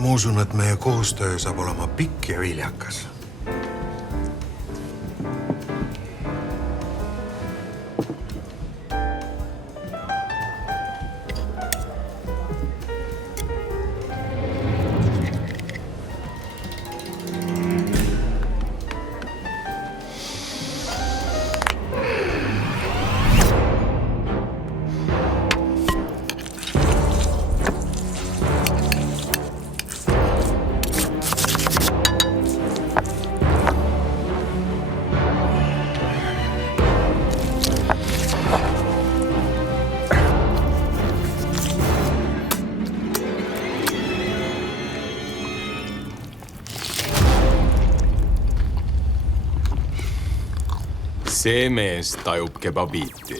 Ma usun, et meie koostöö saab olema pikk ja viljakas. See mees tajub kebabiiti.